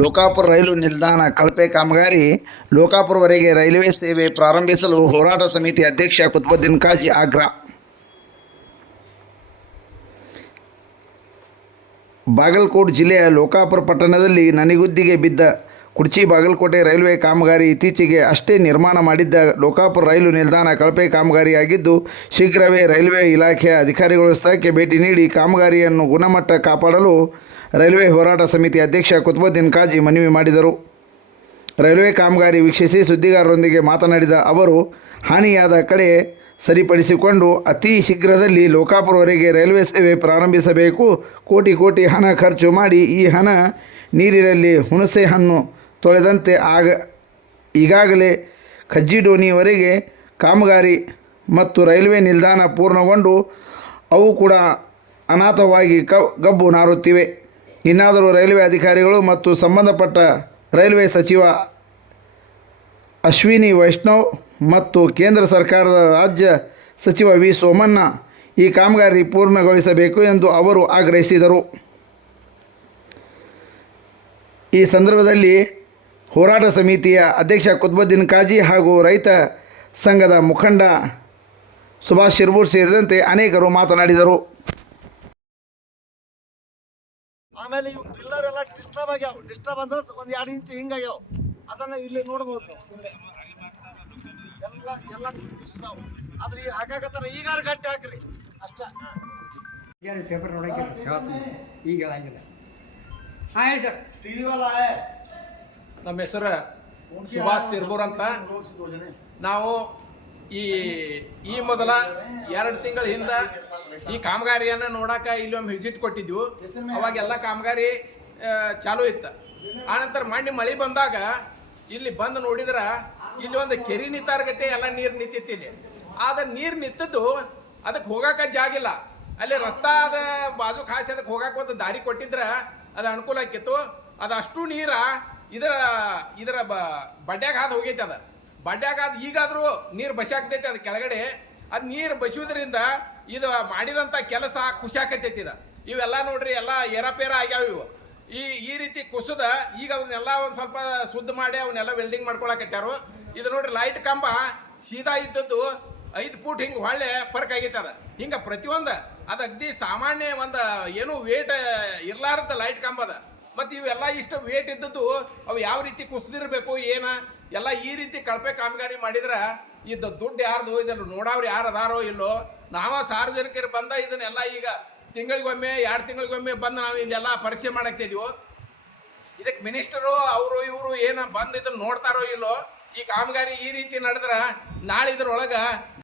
ಲೋಕಾಪುರ ರೈಲು ನಿಲ್ದಾಣ ಕಳಪೆ ಕಾಮಗಾರಿ. ಲೋಕಾಪುರವರೆಗೆ ರೈಲ್ವೆ ಸೇವೆ ಪ್ರಾರಂಭಿಸಲು ಹೋರಾಟ ಸಮಿತಿ ಅಧ್ಯಕ್ಷ ಕುತುಬುದ್ದೀನ್ ಕಾಜಿ ಆಗ್ರಹ. ಬಾಗಲಕೋಟೆ ಜಿಲ್ಲೆಯ ಲೋಕಾಪುರ ಪಟ್ಟಣದಲ್ಲಿ ನನೆಗುದ್ದಿಗೆ ಬಿದ್ದ ಕುಡ್ಚಿ ಬಾಗಲಕೋಟೆ ರೈಲ್ವೆ ಕಾಮಗಾರಿ ಇತ್ತೀಚೆಗೆ ಅಷ್ಟೇ ನಿರ್ಮಾಣ ಮಾಡಿದ್ದ ಲೋಕಾಪುರ ರೈಲು ನಿಲ್ದಾಣ ಕಳಪೆ ಕಾಮಗಾರಿಯಾಗಿದ್ದು, ಶೀಘ್ರವೇ ರೈಲ್ವೆ ಇಲಾಖೆಯ ಅಧಿಕಾರಿಗಳು ಸ್ಥಳಕ್ಕೆ ಭೇಟಿ ನೀಡಿ ಕಾಮಗಾರಿಯನ್ನು ಗುಣಮಟ್ಟ ಕಾಪಾಡಲು ರೈಲ್ವೆ ಹೋರಾಟ ಸಮಿತಿ ಅಧ್ಯಕ್ಷ ಕುತುಬುದ್ದೀನ್ ಕಾಜಿ ಮನವಿ ಮಾಡಿದರು. ರೈಲ್ವೆ ಕಾಮಗಾರಿ ವೀಕ್ಷಿಸಿ ಸುದ್ದಿಗಾರರೊಂದಿಗೆ ಮಾತನಾಡಿದ ಅವರು, ಹಾನಿಯಾದ ಕಡೆ ಸರಿಪಡಿಸಿಕೊಂಡು ಅತಿ ಶೀಘ್ರದಲ್ಲಿ ಲೋಕಾಪುರವರೆಗೆ ರೈಲ್ವೆ ಸೇವೆ ಪ್ರಾರಂಭಿಸಬೇಕು. ಕೋಟಿ ಹಣ ಖರ್ಚು ಮಾಡಿ ಈ ಹಣ ನೀರಿನಲ್ಲಿ ಹುಣಸೆ ಹಣ್ಣು ತೊಳೆದಂತೆ ಈಗಾಗಲೇ ಕಜ್ಜಿಡೋಣಿವರೆಗೆ ಕಾಮಗಾರಿ ಮತ್ತು ರೈಲ್ವೆ ನಿಲ್ದಾಣ ಪೂರ್ಣಗೊಂಡು ಅವು ಕೂಡ ಅನಾಥವಾಗಿ ಗಬ್ಬು ನಾರುತ್ತಿವೆ. ಇನ್ನಾದರೂ ರೈಲ್ವೆ ಅಧಿಕಾರಿಗಳು ಮತ್ತು ಸಂಬಂಧಪಟ್ಟ ರೈಲ್ವೆ ಸಚಿವ ಅಶ್ವಿನಿ ವೈಷ್ಣವ್ ಮತ್ತು ಕೇಂದ್ರ ಸರ್ಕಾರದ ರಾಜ್ಯ ಸಚಿವ ವಿ ಸೋಮಣ್ಣ ಈ ಕಾಮಗಾರಿ ಪೂರ್ಣಗೊಳಿಸಬೇಕು ಎಂದು ಅವರು ಆಗ್ರಹಿಸಿದರು. ಈ ಸಂದರ್ಭದಲ್ಲಿ ಹೋರಾಟ ಸಮಿತಿಯ ಅಧ್ಯಕ್ಷ ಕುತುಬುದ್ದೀನ್ ಕಾಜಿ ಹಾಗೂ ರೈತ ಸಂಘದ ಮುಖಂಡ ಸುಭಾಷ್ ಶಿರ್ಬೂರ್ ಸೇರಿದಂತೆ ಅನೇಕರು ಮಾತನಾಡಿದರು. ಆಮೇಲೆ ಇವು ಪಿಲ್ಲರ್ ಎಲ್ಲ ಡಿಸ್ಟರ್ಬ್ ಆಗ್ಯಾವ. ಡಿಸ್ಟರ್ಬ್ ಅಂದ್ರೆ ಒಂದು 2 ಇಂಚ್ ಹಿಂಗಾಗ್ಯಾವ. ಅದನ್ನು ಇಲ್ಲಿ ನೋಡ್ಬೋದು. ಎಲ್ಲ ಇಷ್ಟಾವು. ಆದ್ರೆ ಈಗ ಹಾಕಾಕತ್ತಾರ. ಈಗಾರು ಗಟ್ಟಿ ಹಾಕ್ರಿ ಅಷ್ಟ. ಪೇಪರ್ ನೋಡಕ್ಕೆ ಈಗ ಹೇಳಂಗಿಲ್ಲ. ಹಾಂ ಹೇಳಿ ಸರ್. ನಮ್ಮ ಹೆಸರು ಸುಭಾಷ್ ಸಿರ್ಬೂರ್ ಅಂತ. ನಾವು ಈ ಮೊದಲ 2 ತಿಂಗಳ ಹಿಂದೆ ಈ ಕಾಮಗಾರಿಯನ್ನು ನೋಡಾಕ ಇಲ್ಲಿ ಒಮ್ಮೆ ವಿಸಿಟ್ ಕೊಟ್ಟಿದ್ವು. ಅವಾಗೆಲ್ಲ ಕಾಮಗಾರಿ ಚಾಲೂ ಇತ್ತು. ಆನಂತರ ಮಳೆ ಬಂದಾಗ ಇಲ್ಲಿ ಬಂದು ನೋಡಿದ್ರ ಇಲ್ಲಿ ಒಂದು ಕೆರಿ ನಿಂತಾರ್ಗತೆ ಎಲ್ಲ ನೀರು ನಿಂತಿತ್ತು. ಇಲ್ಲಿ ಆದ್ರೆ ನೀರು ನಿಂತದ್ದು ಅದಕ್ಕೆ ಹೋಗಾಕ ಜಾಗಿಲ್ಲ. ಅಲ್ಲಿ ರಸ್ತಾದ ಬಾಜು ಖಾಸಿ ಅದಕ್ಕೆ ಹೋಗಾಕ ಒಂದು ದಾರಿ ಕೊಟ್ಟಿದ್ರ ಅದು ಅನುಕೂಲ ಆಕಿತ್ತು. ಅದಷ್ಟು ನೀರ ಇದರ ಬಡ್ಡ್ಯಾಗ ಹಾದು ಹೋಗೈತೆ. ಅದ ಬಡ್ಡ್ಯಾಗ ಈಗಾದ್ರೂ ನೀರು ಬಸಿ ಆಗ್ತೈತೆ. ಅದು ಕೆಳಗಡೆ ಅದು ನೀರು ಬಸಿಯೋದ್ರಿಂದ ಇದು ಮಾಡಿದಂಥ ಕೆಲಸ ಖುಷಿ ಆಕತೈತಿ. ಇವೆಲ್ಲ ನೋಡ್ರಿ ಎಲ್ಲ ಏರಾಪೇರ ಆಗ್ಯಾವ. ಇವು ಈ ರೀತಿ ಕುಸದ ಈಗ ಅವನ್ನೆಲ್ಲ ಒಂದು ಸ್ವಲ್ಪ ಶುದ್ಧ ಮಾಡಿ ಅವನ್ನೆಲ್ಲ ವೆಲ್ಡಿಂಗ್ ಮಾಡ್ಕೊಳಕತ್ಯಾರು. ಇದು ನೋಡ್ರಿ ಲೈಟ್ ಕಂಬ ಸೀದಾ ಇದ್ದದ್ದು 5 ಫೂಟ್ ಹಿಂಗೆ ಹೊಳ್ಳೆ ಪರ್ಕ್ ಆಗೈತದ. ಹಿಂಗೆ ಪ್ರತಿಯೊಂದು ಅದು ಅಗ್ದಿ ಸಾಮಾನ್ಯ ಒಂದು ಏನು ವೇಟ್ ಇರ್ಲಾರ್ದ ಲೈಟ್ ಕಂಬ ಅದ. ಮತ್ತು ಇವೆಲ್ಲ ಇಷ್ಟು ವೇಟ್ ಇದ್ದದ್ದು ಅವು ಯಾವ ರೀತಿ ಕುಸಿದಿರ್ಬೇಕು ಏನ ಎಲ್ಲ ಈ ರೀತಿ ಕಳಪೆ ಕಾಮಗಾರಿ ಮಾಡಿದ್ರೆ ಇದು ದುಡ್ಡು ಯಾರ್ದು, ಇದನ್ನು ನೋಡವ್ರು ಯಾರು ಅದಾರೋ ಇಲ್ಲೋ. ನಾವು ಸಾರ್ವಜನಿಕರು ಬಂದ ಇದನ್ನೆಲ್ಲ ಈಗ ತಿಂಗಳಿಗೊಮ್ಮೆ 2 ತಿಂಗಳಿಗೊಮ್ಮೆ ಬಂದು ನಾವು ಇದೆಲ್ಲ ಪರೀಕ್ಷೆ ಮಾಡಾಕ್ತಿದ್ವು. ಇದಕ್ಕೆ ಮಿನಿಸ್ಟರು ಅವರು ಇವರು ಏನು ಬಂದು ಇದನ್ನು ನೋಡ್ತಾರೋ ಇಲ್ಲೋ. ಈ ಕಾಮಗಾರಿ ಈ ರೀತಿ ನಡೆದ್ರೆ ನಾಳೆ ಇದ್ರೊಳಗೆ